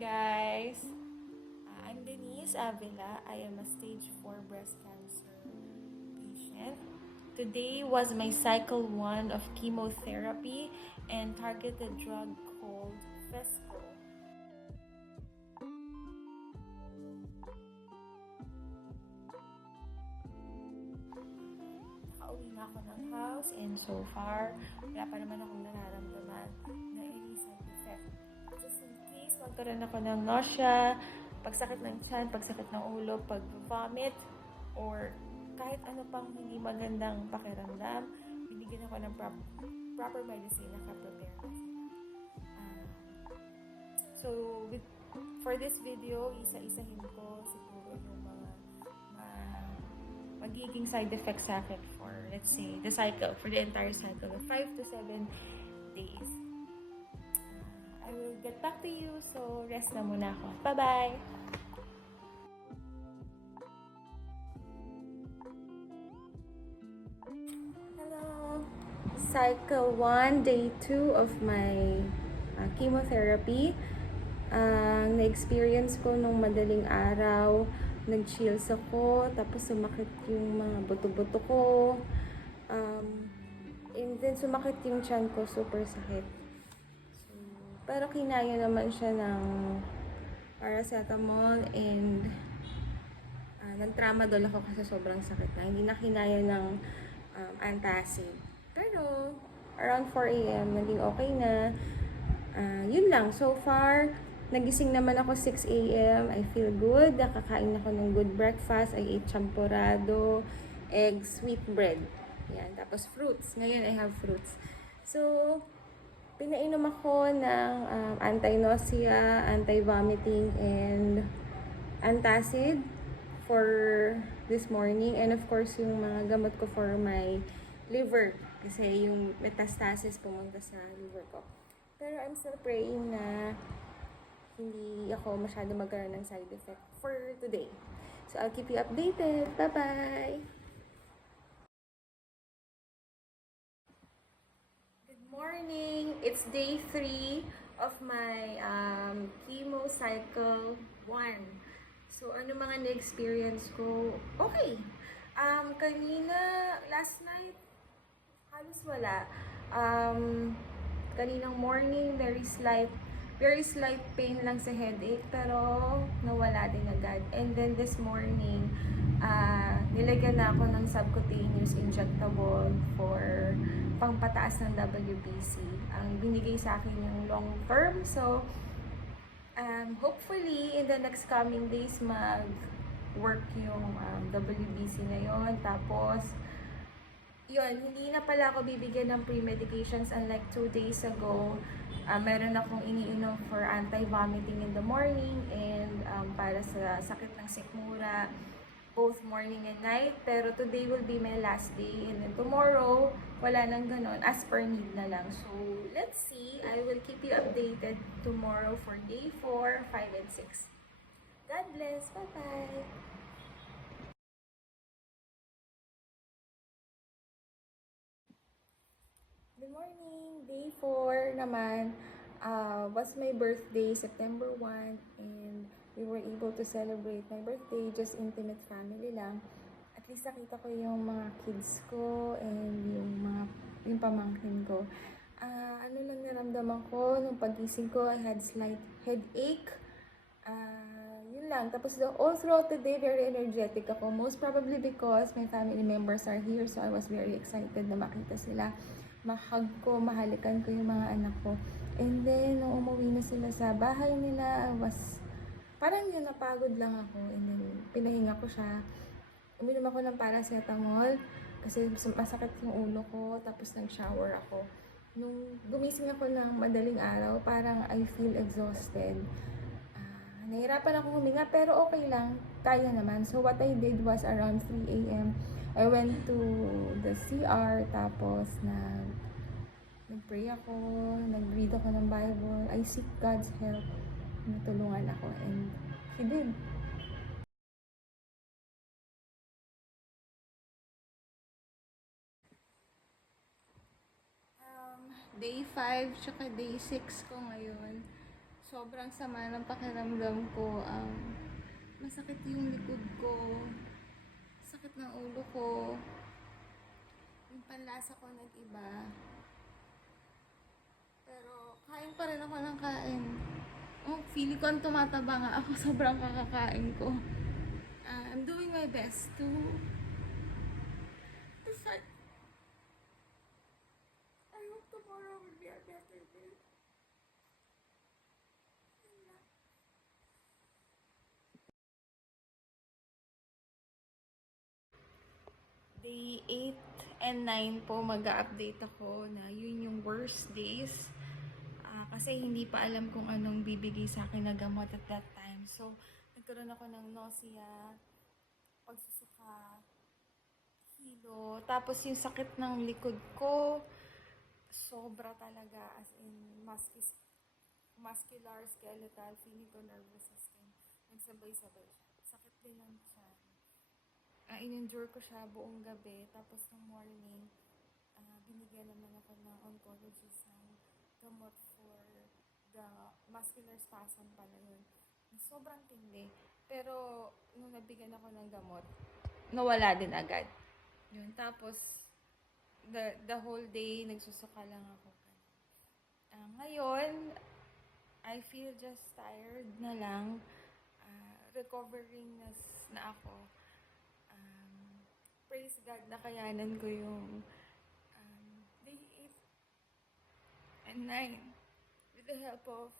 guys! I'm Denise Avila. I am a stage 4 breast cancer patient. Today was my cycle 1 of chemotherapy and targeted drug called Fesco. Nakauwi na ako ng house and so far, wala pa naman akong nararamdaman na any side effect. Just in case, magkaroon ako ng nausea, pagsakit ng tiyan, pagsakit ng ulo, pag-vomit, or kahit ano pang hindi magandang pakiramdam, bibigyan ako ng proper medicine na ka-prepare na sila. So, for this video, isa-isahin ko siguro yung mga magiging side effects sa akin for, let's say, the cycle, for the entire cycle of 5 to 7 days. I will get back to you, so rest na muna ako. Bye-bye! Hello! Cycle 1, day 2 of my chemotherapy. Na-experience ko nung madaling araw, nag-chills ako, tapos sumakit yung mga buto-buto ko. And then sumakit yung tiyan ko, super sakit. Pero kinaya naman siya ng paracetamol and nag-tramadol ako kasi sobrang sakit na. Hindi na kinaya ng antacid. Pero around 4 a.m. naging okay na. Yun lang. So far, nagising naman ako 6 a.m. I feel good. Nakakain ako ng good breakfast. I ate champurrado, eggs, sweet bread. Yan. Tapos fruits. Ngayon, I have fruits. So, pinainom ako ng anti-nausea, anti-vomiting, and antacid for this morning. And of course, yung mga gamot ko for my liver. Kasi yung metastasis pumunta sa liver ko. Pero I'm still praying na hindi ako masyado magkaroon ng side effect for today. So, I'll keep you updated. Bye-bye! Good morning! It's day 3 of my chemo cycle 1. So, ano mga na-experience ko? Okay! Kanina, last night, halos wala. Kaninang morning, very slight pain lang sa headache, pero nawala din agad. And then this morning, nilagyan na ako ng subcutaneous injectable for pangpataas ng WBC. Ang binigay sa akin yung long term. So, hopefully, in the next coming days, mag-work yung WBC ngayon. Tapos, yun, hindi na pala ako bibigyan ng pre-medications unlike 2 days ago. Meron akong iniinom for anti-vomiting in the morning and para sa sakit ng sikmura, both morning and night. Pero today will be my last day and then tomorrow, wala nang ganon, as per need na lang. So, let's see. I will keep you updated tomorrow for day 4, 5, and 6. God bless. Bye-bye! Good morning! Day 4 naman was my birthday, September 1, and we were able to celebrate my birthday, just intimate family lang. At least nakita ko yung mga kids ko and yung pamangkin ko. Ano lang naramdaman ko, nung pagising ko, I had slight headache. Yun lang. Tapos all throughout the day, very energetic ako. Most probably because my family members are here, so I was very excited na makita sila. Mahug ko, mahalikan ko yung mga anak ko. And then, nung umuwi na sila sa bahay nila, parang yun, napagod lang ako. And then, pinahinga ko siya. Uminom ako ng paracetamol kasi masakit yung ulo ko. Tapos, nag-shower ako. Nung gumising ako ng madaling araw, parang I feel exhausted. Nahirapan ako huminga, pero okay lang. Kaya naman. So, what I did was around 3 a.m., I went to the CR, tapos nag-pray ako, nag-read ako ng Bible. I seek God's help. Natulungan ako, and He did. Day 5, tsaka day 6 ko ngayon. So, sobrang sama ng pakiramdam ko. Masakit yung likod ko. Sakit ng ulo ko. Yung panlasa ko nag-iba. Pero kain pa rin ako ng kain. Oh, feeling ko ang tumataba nga ako. Sobrang kakakain ko. I'm doing my best to fight. I hope tomorrow will be a better day. Day 8 and 9 po mag-update ako na yun yung worst days. Kasi hindi pa alam kung anong bibigay sa akin na gamot at that time. So, nagkaroon ako ng nausea, pagsusuka, hilo, tapos yung sakit ng likod ko, sobra talaga, as in muscular, skeletal, feeling ko nervous system. Nagsabay-sabay siya. Sakit din ng tiyan. In-endure ko siya buong gabi. Tapos ng morning, binigyan naman ako ng oncologist ng gamot for the muscular spasm pala yun. Sobrang tindi. Pero, nung nabigyan ako ng gamot, nawala din agad. Yun. Tapos, the whole day, nagsusuka lang ako. Ngayon, I feel just tired na lang. Recovering na ako. Praise God, nakayanan ko yung day 8 and 9 with the help of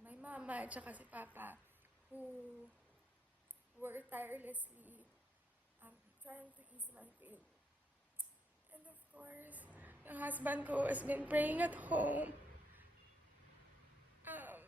my mama at saka si papa who were tirelessly trying to ease my pain. And of course, yung husband ko has been praying at home.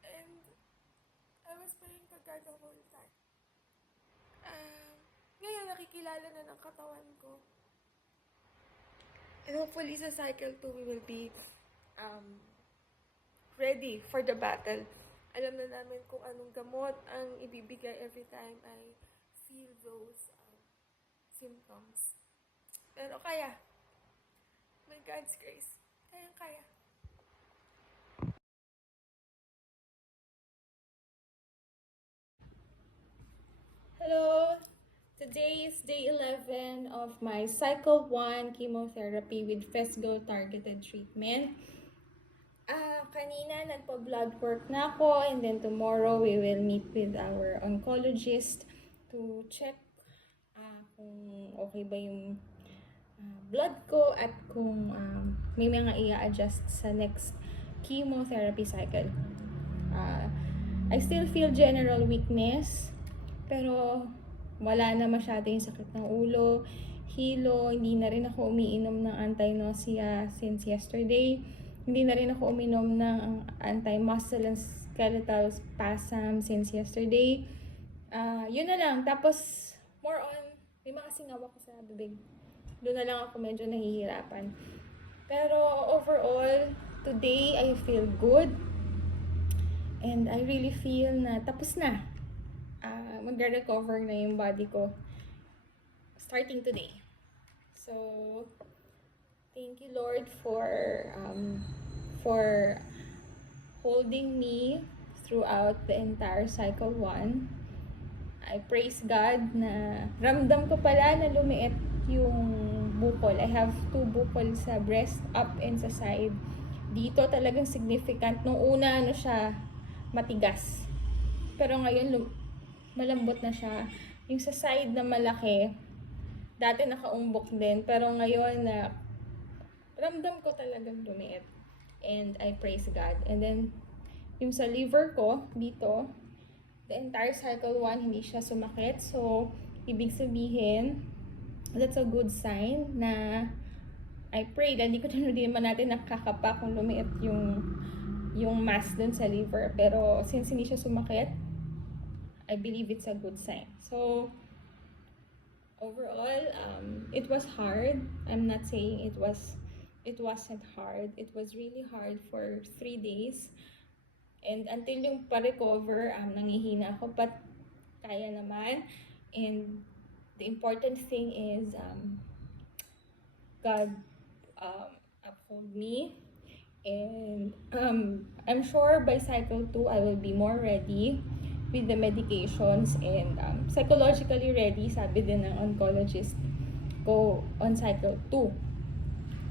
And I was praying to God the whole time. Ngayon, nakikilala na ng katawan ko. And hopefully sa cycle 2, we will be ready for the battle. Alam na namin kung anong gamot ang ibibigay every time I feel those symptoms. Pero kaya. By God's grace. Kaya. Hello! Today is day 11 of my cycle 1 chemotherapy with Phesgo targeted treatment. Kanina nagpa-blood work na ako, and then tomorrow we will meet with our oncologist to check kung okay ba yung blood ko at kung may mga i-adjust sa next chemotherapy cycle. I still feel general weakness, pero wala na masyado yung sakit ng ulo, hilo, hindi na rin ako umiinom ng anti-nausea since yesterday. Hindi na rin ako uminom ng anti-muscle and skeletal spasm since yesterday. Yun na lang. Tapos, more on, may mga singaw ako sa bibig. Doon na lang ako medyo nahihirapan. Pero overall, today I feel good. And I really feel na tapos na. Magre-recover na yung body ko starting today. So, thank you, Lord, for holding me throughout the entire cycle 1. I praise God na ramdam ko pala na lumiit yung bukol. I have 2 bukol sa breast, up and sa side. Dito talagang significant. Nung una, siya, matigas. Pero ngayon, malambot na siya. Yung sa side na malaki, dati nakaumbok din. Pero ngayon, ramdam ko talagang lumiit. And I praise God. And then, yung sa liver ko, dito, the entire cycle 1, hindi siya sumakit. So, ibig sabihin, that's a good sign na I pray. Hindi ko naman natin nakakapa kung lumiit yung mass dun sa liver. Pero, since hindi siya sumakit, I believe it's a good sign. So, overall, it was hard. I'm not saying it wasn't hard. It was really hard for 3 days. And until yung pa-recover, nangihina ako, but kaya naman. And the important thing is, God uphold me. And I'm sure by cycle 2, I will be more ready with the medications and psychologically ready, sabi din ng oncologist ko on cycle 2.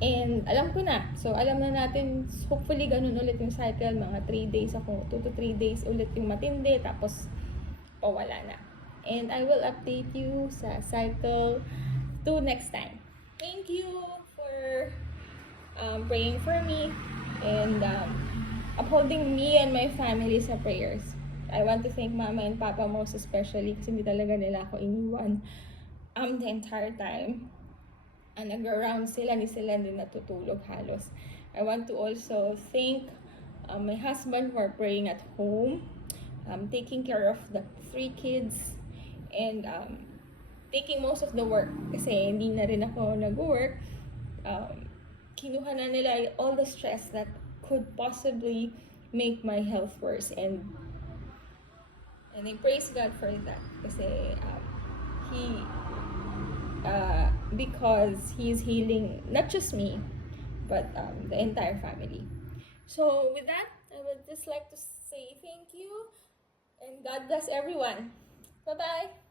And alam ko na. So, alam na natin, hopefully, ganun ulit yung cycle. Mga 3 days ako, 2 to 3 days ulit yung matindi. Tapos, wala na. And I will update you sa cycle 2 next time. Thank you for praying for me and upholding me and my family sa prayers. I want to thank Mama and Papa most especially kasi hindi talaga nila ako iniwan the entire time. Nag-around sila, hindi sila din natutulog halos. I want to also thank my husband for praying at home, taking care of the 3 kids, and taking most of the work. Kasi hindi na rin ako nag-work. Kinuha na nila all the stress that could possibly make my health worse. And I praise God for that. Kasi because He's healing not just me, but the entire family. So with that, I would just like to say thank you and God bless everyone. Bye-bye.